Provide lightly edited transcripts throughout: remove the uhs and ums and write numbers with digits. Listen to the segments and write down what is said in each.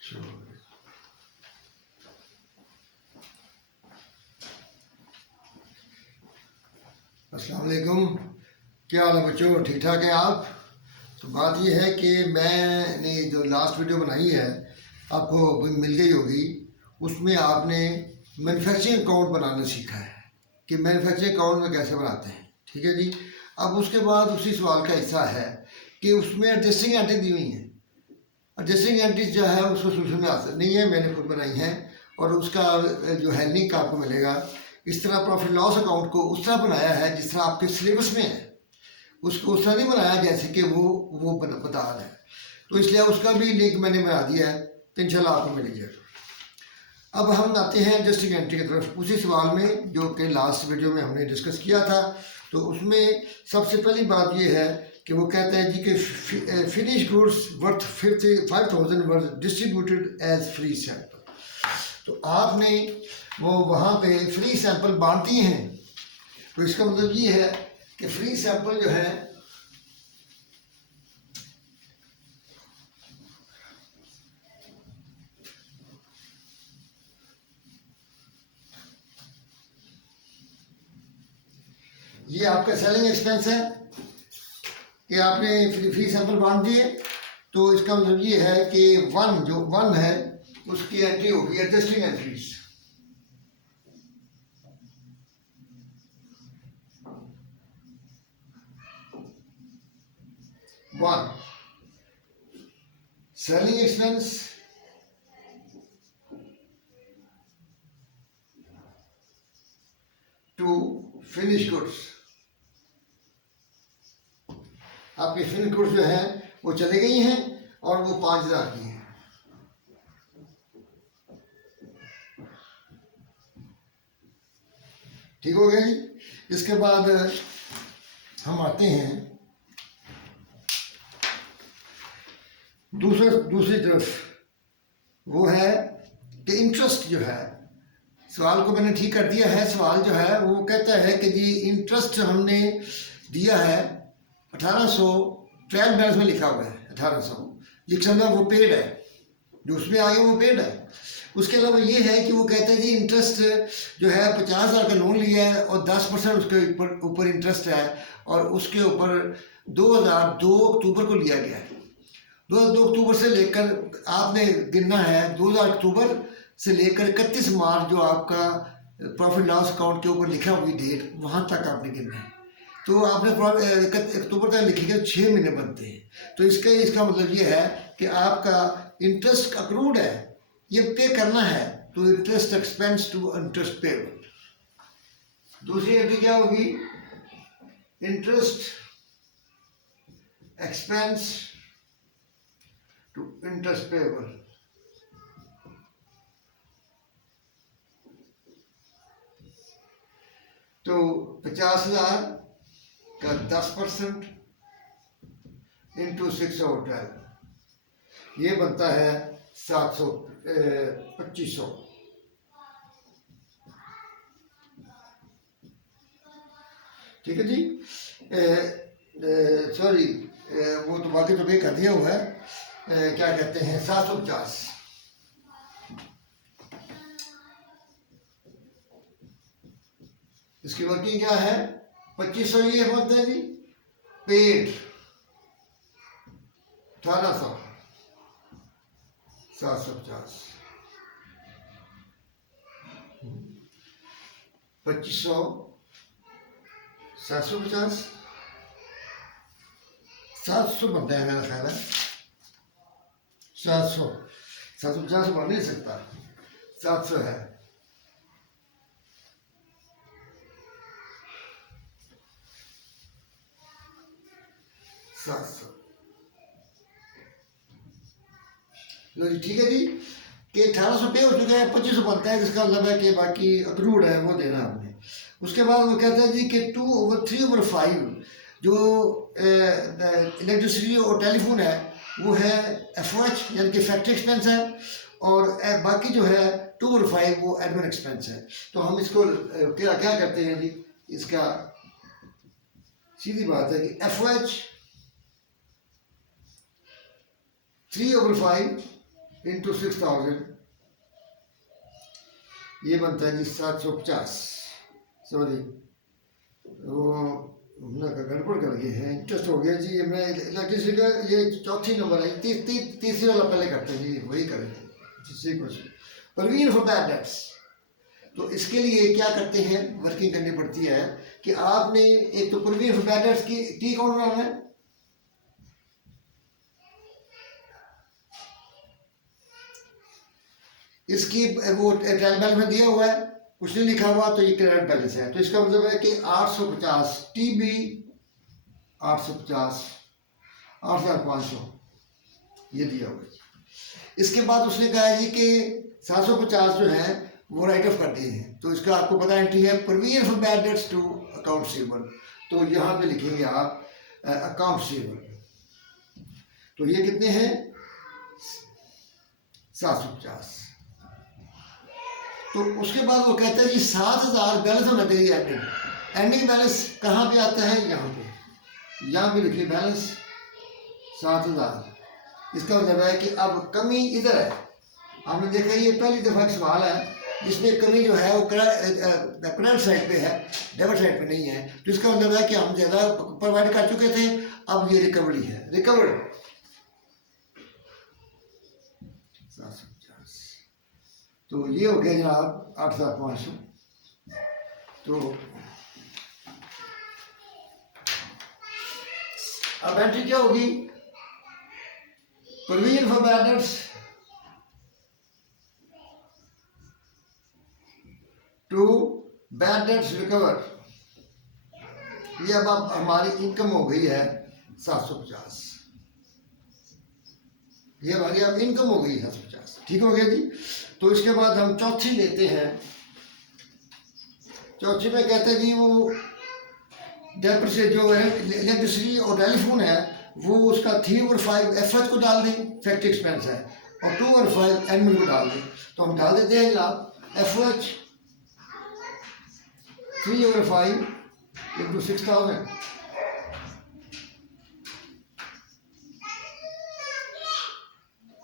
अस्सलाम वालेकुम। क्या हाल है बच्चों, ठीक ठाक हैं आप? तो बात यह है कि मैंने जो लास्ट वीडियो बनाई है आपको मिल गई होगी। उसमें आपने मैन्युफैक्चरिंग अकाउंट बनाना सीखा है कि मैन्युफैक्चरिंग अकाउंट में कैसे बनाते हैं, ठीक है जी। अब उसके बाद उसी सवाल का हिस्सा है कि उसमें एडजस्टिंग एंट्री दी हुई है। एडजस्टिंग एंट्रीज जो है उसको सोल्यूशन में आसान नहीं है, मैंने खुद बनाई है और उसका जो है लिंक आपको मिलेगा। इस तरह प्रॉफिट लॉस अकाउंट को उस तरह बनाया है जिस तरह आपके सिलेबस में है, उसको उस तरह नहीं बनाया जैसे कि वो बता रहा है। तो इसलिए उसका भी लिंक मैंने बना दिया है, तो इंशाल्लाह आपको मिल जाएगा। अब हम आते हैं एडजस्टिंग एंट्री की तरफ उसी सवाल में जो कि लास्ट वीडियो में हमने डिस्कस किया था। तो उसमें सबसे पहली बात ये है कि वो कहता है जी कि finish goods worth 55,000 were distributed as free sample. तो आपने वो वहाँ पे फ्री सैंपल बांट दिए हैं। तो इसका मतलब ये है कि फ्री सैंपल जो है ये आपका सेलिंग एक्सपेंस है कि आपने फ्री सैंपल बांट दिए। तो इसका मतलब ये है कि वन है उसकी एंट्री होगी adjusting entries. One selling expense to finish goods. आपकी फिनिश गुड्स जो है वो चली गई हैं और वो 5,000 की हैं। ठीक हो गया जी। इसके बाद हम आते हैं दूसरी तरफ। वो है कि इंटरेस्ट जो है, सवाल को मैंने ठीक कर दिया है। सवाल जो है वो कहता है कि जी इंटरेस्ट हमने दिया है 1800, ट्रायल बैलेंस में लिखा हुआ है 1800, ये समझ वो पेड है, जो उसमें आगे वो पेड है। उसके अलावा ये है कि वो कहता है जी इंटरेस्ट जो है 50,000 का लोन लिया है और 10% उसके ऊपर इंटरेस्ट है और उसके ऊपर 2002 अक्टूबर को लिया गया है। 2 अक्टूबर से लेकर आपने गिनना है 2000 अक्टूबर से लेकर 31 मार्च जो आपका प्रॉफिट लॉस अकाउंट के ऊपर लिखा हुई डेट, वहाँ तक आपने गिनना है। तो आपने अक्टूबर तक लिखेगा, 6 महीने बनते हैं। तो इसका मतलब ये है कि आपका इंटरेस्ट अक्रूड है, ये पे करना है। तो interest expense to interest payable. दूसरी एंट्री क्या होगी? Interest expense to interest payable. तो 50,000 का 10% इंटू 612 ये बनता है 2500। ठीक है जी। सॉरी, वो तो बाकी तो पे कर दिया हुआ है। क्या कहते हैं 750। इसकी वर्किंग क्या है? 2500 ये बनता है जी। पेड 1800, 750, 2500, 750, 700 बनता है मेरा ख्याल है। 750 बन नहीं सकता, 700 है। ठीक है जी कि 1800 पे हो चुके हैं, 2500 बनता है, जिसका मतलब है कि बाकी अक्रूड है वो देना आपने। उसके बाद वो कहता है जी कि 2/3/5 जो इलेक्ट्रिसिटी और टेलीफोन है वो है एफओएच यानी कि फैक्ट्री एक्सपेंस है, और बाकी जो है 2/5 वो एडमिन एक्सपेंस है। तो हम इसको क्या क्या करते हैं जी? इसका सीधी बात है कि एफओएच 3/5 इंटू 6000, ये बनता है जी 750। सॉरी, वो हमने गड़बड़ कर गए हैं, इंटरेस्ट हो गया जी। मैं इलेक्ट्रिसिटी का ये चौथी नंबर है, तीसरी वाला पहले करते हैं जी, वही करेंगे जिससे कुछ प्रोविजन फॉर बैड डेट्स। तो इसके लिए क्या करते हैं, वर्किंग करनी पड़ती है कि आपने एक तो प्रोविजन फॉर बैड डेट्स की कौन बनाना है, इसकी वो ट्रायल बैलेंस में दिया हुआ है, कुछ नहीं लिखा हुआ, तो ये क्रेडिट बैलेंस है। तो इसका मतलब है कि 850 टीबी 850 8500 ये दिया हुआ है। इसके बाद उसने कहा है जी कि 750 जो है वो राइट ऑफ कर दिए हैं। तो इसका आपको पता एंट्री है provision for bad debts to account receivable, तो यहाँ पे लिखेंगे आप अकाउंट रिसीवेबल। तो ये कितने हैं 750। तो उसके बाद वो कहता है जी 7000 बैलेंस होना चाहिए एंडिंग। एंडिंग बैलेंस कहाँ पे आता है, यहाँ पे लिखिए बैलेंस 7000। इसका मतलब है कि अब कमी इधर है। आपने देखा ये पहली दफा एक सवाल है जिसमें कमी जो है वो क्रेडिट साइड पे है, डेबिट साइड पे नहीं है। तो इसका मतलब है कि हम ज़्यादा प्रोवाइड कर चुके थे, अब ये रिकवरी है, रिकवर्ड 750। तो ये हो गया जनाब 8500। तो अब एंट्री क्या होगी, provision for bad debts to bad debts recover. ये अब हमारी इनकम हो गई है 750, ये हमारी अब इनकम हो गई है 750। ठीक हो गया जी। तो इसके बाद हम चौथी लेते हैं। चौथी में कहते हैं जी वो डेप्ट से जो है इलेक्ट्रिसिटी और टेलीफोन है वो उसका 3 और 5 एफ को डाल दें, फैक्ट्री एक्सपेंस है, और 2 और 5 एडमिन को डाल दें। तो हम डाल देते हैं जनाब एफ 3 और 5 इंटू 6000,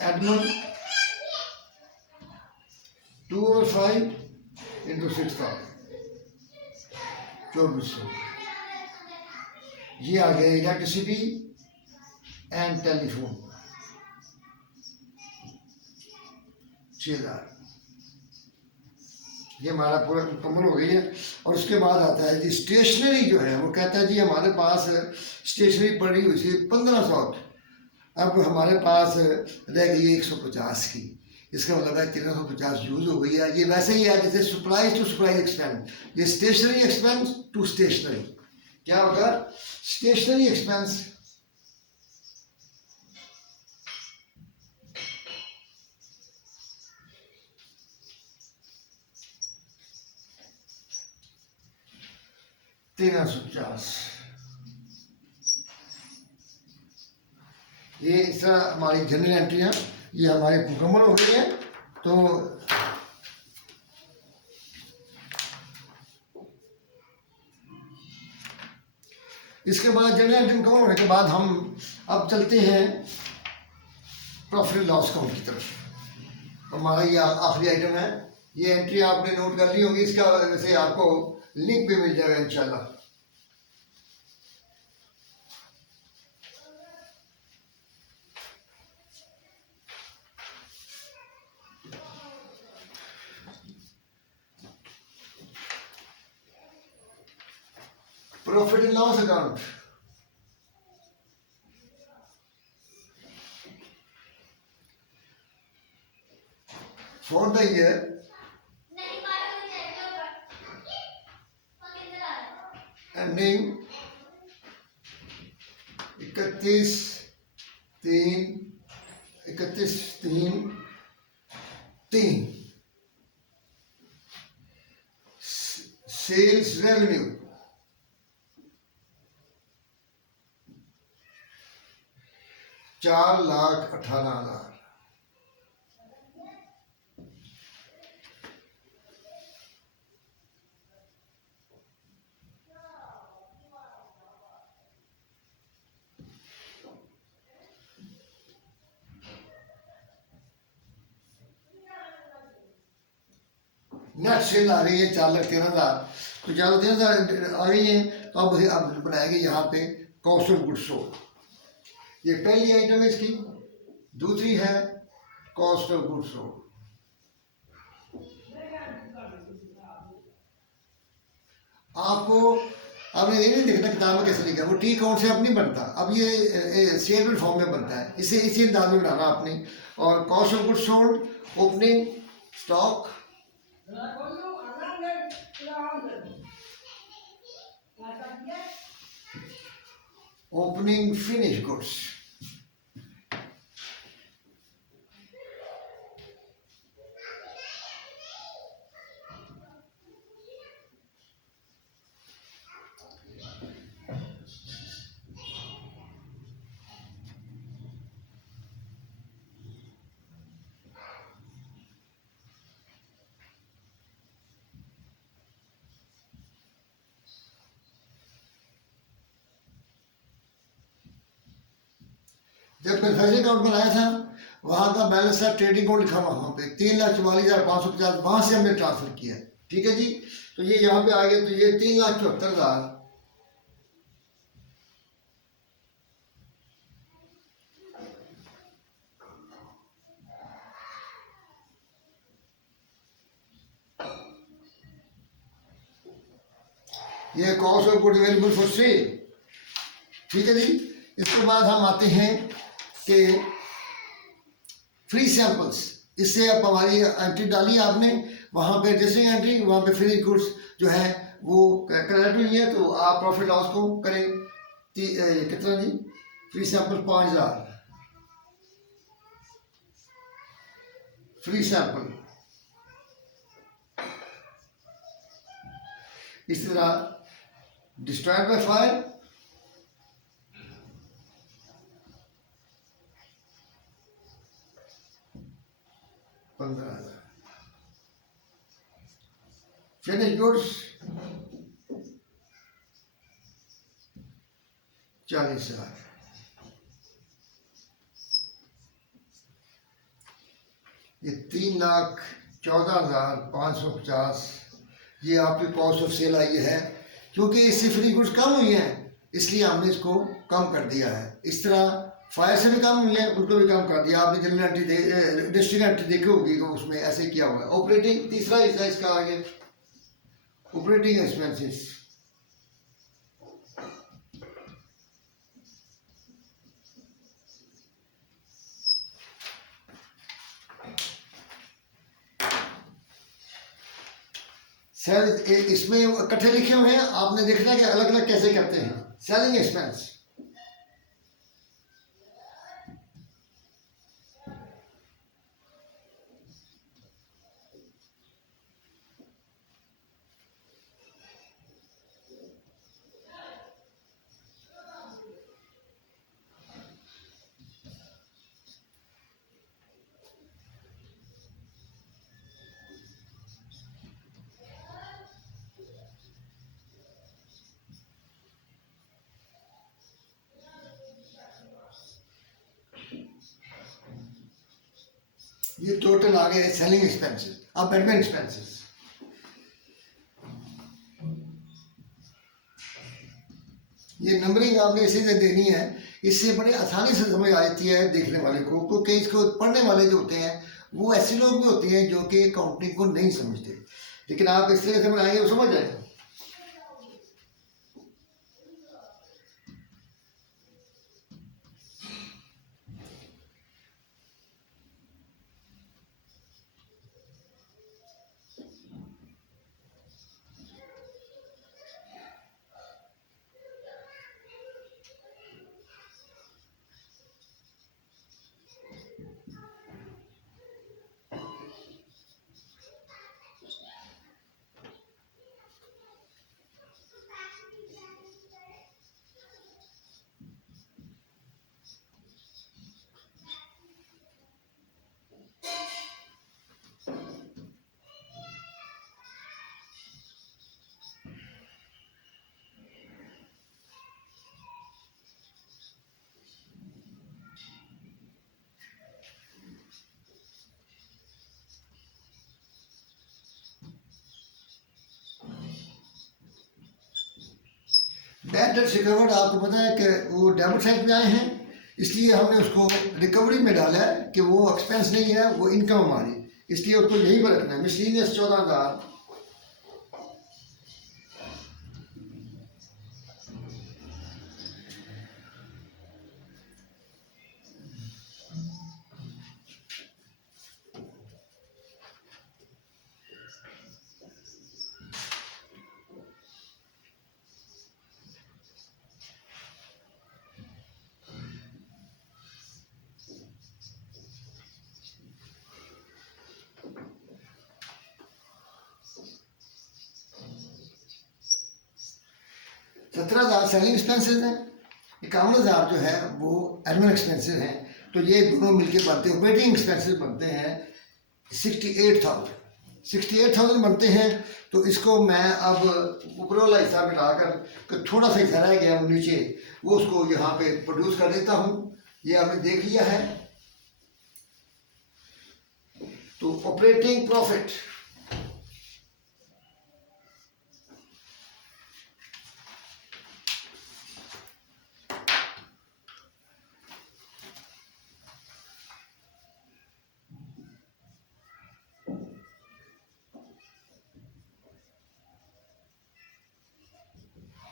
एडमिन 2 और 5 इंटू 6000, 2400। ये आ गया इलेक्ट्रिसिटी एंड टेलीफोन 6000। ये हमारा पूरा मुकम्मल हो गई है। और उसके बाद आता है जी स्टेशनरी जो है, वो कहता है जी हमारे पास स्टेशनरी पड़ी हुई थी 1500, अब हमारे पास रह गई है 150 की। इसका मतलब है 1350 यूज हो गई है। ये वैसे ही है जैसे सप्लाईज टू सप्लाई एक्सपेंस, ये स्टेशनरी एक्सपेंस टू स्टेशनरी। क्या होगा, स्टेशनरी एक्सपेंस ₹1350। ये इस तरह हमारी जनरल एंट्रियाँ ये हमारी मुकम्मल हो गई है। तो इसके बाद जनरल एंट्री मुकम्मल होने के बाद हम अब चलते हैं प्रॉफिट लॉस अकाउंट की तरफ। हमारा ये आखिरी आइटम है। ये एंट्री आपने नोट कर ली होगी, इसका वैसे आपको लिंक भी मिल जाएगा इंशाल्लाह। Profit and loss account for the year ending 31/3/3। Sales revenue 4,18,000। Net sale आ रही है 4,13,000, तो 4,13,000 आ गई है। तो अब बनाएंगे यहाँ पे कॉस्ट ऑफ गुड्स सोल्ड। ये पहली आइटम है इसकी। दूसरी है कॉस्ट ऑफ गुड्स सोल्ड। आपको आपने ये नहीं देखना किताब में कैसे लिखा है, वो टी काउंट से अब नहीं बनता, अब ये स्टेटमेंट फॉर्म में बनता है। इसे इसी अंदाज में बनाना आपने। और cost of goods sold, opening stock, opening finish goods. जब मैन्युफैक्चरिंग अकाउंट बनाया था, वहाँ का बैलेंस था ट्रेडिंग अकाउंट लिखा हुआ वहाँ पे 3,44,550, वहाँ से हमने ट्रांसफर किया। ठीक है जी। तो ये यहाँ पे आ गया, तो ये 3,74,000 ये cost of good available for sale. ठीक है जी। इसके बाद हम आते हैं कि फ्री सैंपल्स। इससे अब हमारी एंट्री डाली आपने, वहाँ पे रजिस्टरिंग एंट्री, वहाँ पे फिनिश गुड्स जो है वो करेक्ट हुई है, तो आप प्रॉफिट लॉस को करें। कितना जी? Free sample 5,000 free sample. इस तरह destroyed by fire, $15,000। Finish goods 40,000। ये 3,14,550 ये आपकी कॉस्ट ऑफ सेल आई है। क्योंकि इससे फ्री गुड्स कम हुई हैं, इसलिए हमने इसको कम कर दिया है। इस तरह फायर से भी कम हुई है, उनको भी कम कर दिया। आपने जनरल एंट्री डिस्ट्रिक्ट एंट्री देखी होगी, उसमें ऐसे किया हुआ है। ऑपरेटिंग तीसरा हिस्सा इसका आगे, ऑपरेटिंग एक्सपेंसेस। सेल इसमें इकट्ठे लिखे हुए हैं, आपने देखना है कि अलग अलग कैसे करते हैं। सेलिंग एक्सपेंस, ये टोटल आ गए सेलिंग एक्सपेंसेस। अब एडमिन एक्सपेंसेस, ये नंबरिंग आपने इसी से देनी है, इससे बड़े आसानी से समझ आती है देखने वाले को। क्योंकि इसको पढ़ने वाले जो होते हैं वो ऐसे लोग भी होते हैं जो कि अकाउंटिंग को नहीं समझते, लेकिन आप इस तरह से बनाएंगे वो समझ जाएंगे। बैड डेट्स रिकवर्ड आपको पता है कि वो डेबिट साइड पे आए हैं, इसलिए हमने उसको रिकवरी में डाला है कि वो एक्सपेंस नहीं है, वो इनकम हमारी, इसलिए उसको यहीं पर रखना है। मिसलिनियस 14,000 17,000 सेलिंग एक्सपेंसेस हैं, 51,000 जो है वो एडमिन एक्सपेंसेस हैं। तो ये दोनों मिलके बनते हैं, ऑपरेटिंग एक्सपेंसेस बनते हैं 68,000 बनते हैं। तो इसको मैं अब ऊपर वाला हिस्सा मिलाकर थोड़ा सा हिस्सा रह गया वो नीचे, वो उसको यहाँ पे प्रोड्यूस कर देता हूँ। ये आपने देख लिया है। तो ऑपरेटिंग प्रॉफिट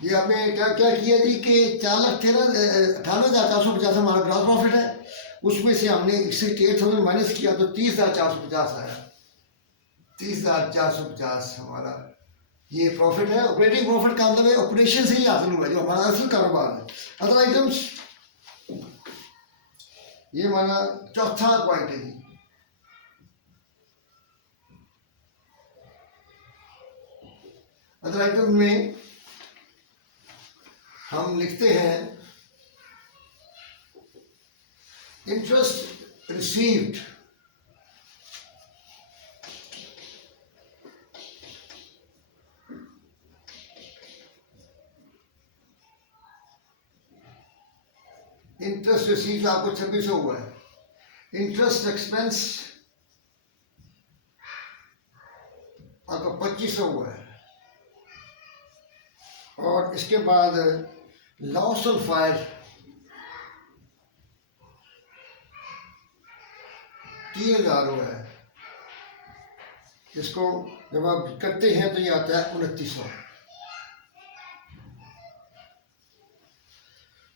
ये आपने क्या क्या किया जी कि 4,98,450 हमारा ग्रॉस प्रॉफिट है, उसमें से हमने 68,000 माइनस किया तो 30,450 आया। 30,450 हमारा ये प्रॉफिट है। ऑपरेटिंग प्रॉफिट का मतलब है ऑपरेशन से ही हासिल हुआ जो हमारा असल कारोबार है। अदर आइटम्स ये हमारा चौथा पॉइंट है जी। अदर आइटम में हम लिखते हैं इंटरेस्ट रिसीव्ड, इंटरेस्ट रिसीव्ड आपको 2600 हुआ है। इंटरेस्ट एक्सपेंस आपका 2500 हुआ है। और इसके बाद लॉस ऑफ फायर 3,000 हुआ है। इसको जब आप करते हैं तो ये आता है 2900।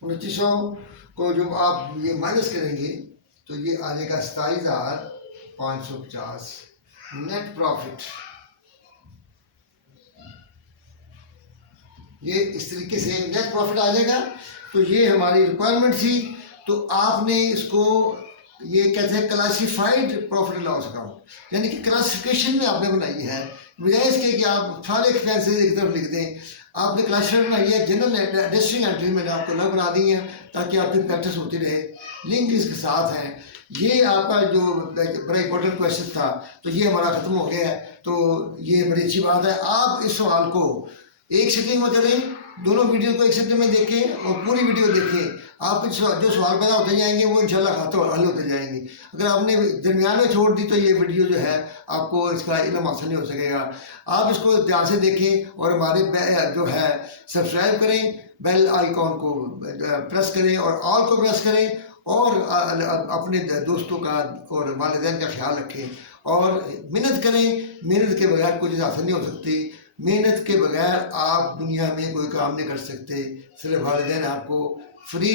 2900 को जब आप ये माइनस करेंगे तो ये आ जाएगा 27,550 नेट प्रॉफिट। ये इस तरीके से नेट प्रॉफिट आ जाएगा। तो ये हमारी रिक्वायरमेंट थी। तो आपने इसको ये कहते हैं classified profit and loss account, यानी कि क्लासिफिकेशन में आपने बनाई है, बजाय इसके कि आप सारे एक्सपेंसेस एक तरफ लिख दें। आपने क्लासिफाइड बनाई है, जनरल एडजस्टिंग एंट्री मैंने आपको अलग बना दी है ताकि आपकी प्रैक्टिस होती रहे। लिंक इसके साथ हैं। ये आपका जो बड़ा इंपॉर्टेंट क्वेश्चन था तो ये हमारा ख़त्म हो गया है। तो ये बड़ी अच्छी बात है। आप इस सवाल को एक सेकंड में करें, दोनों वीडियो को एक सेकंड में देखें और पूरी वीडियो देखें। आपके जो सवाल पैदा होते जाएंगे वो इंशाल्लाह हल होते जाएंगे। अगर आपने दरमियान में छोड़ दी तो ये वीडियो जो है आपको इसका इल्म हासिल नहीं हो सकेगा। आप इसको ध्यान से देखें और हमारे जो है सब्सक्राइब करें, बेल आइकॉन को प्रेस करें और ऑल को प्रेस करें और अपने दोस्तों का और वालिदैन का ख्याल रखें और मेहनत करें। मेहनत के बगैर कुछ हासिल नहीं हो सकती। मेहनत के बगैर आप दुनिया में कोई काम नहीं कर सकते। सिर्फ वालिदैन आपको फ्री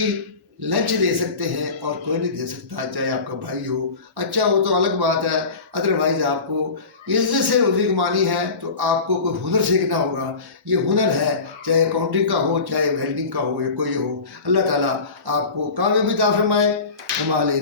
लंच दे सकते हैं और कोई नहीं दे सकता, चाहे आपका भाई हो। अच्छा हो तो अलग बात है, अदरवाइज़ आपको इज्जत से रोज़ी कमानी है तो आपको कोई हुनर सीखना होगा। ये हुनर है, चाहे अकाउंटिंग का हो, चाहे वेल्डिंग का हो या कोई हो। अल्लाह ताला आपको कामयाबी अता फरमाए। हमारे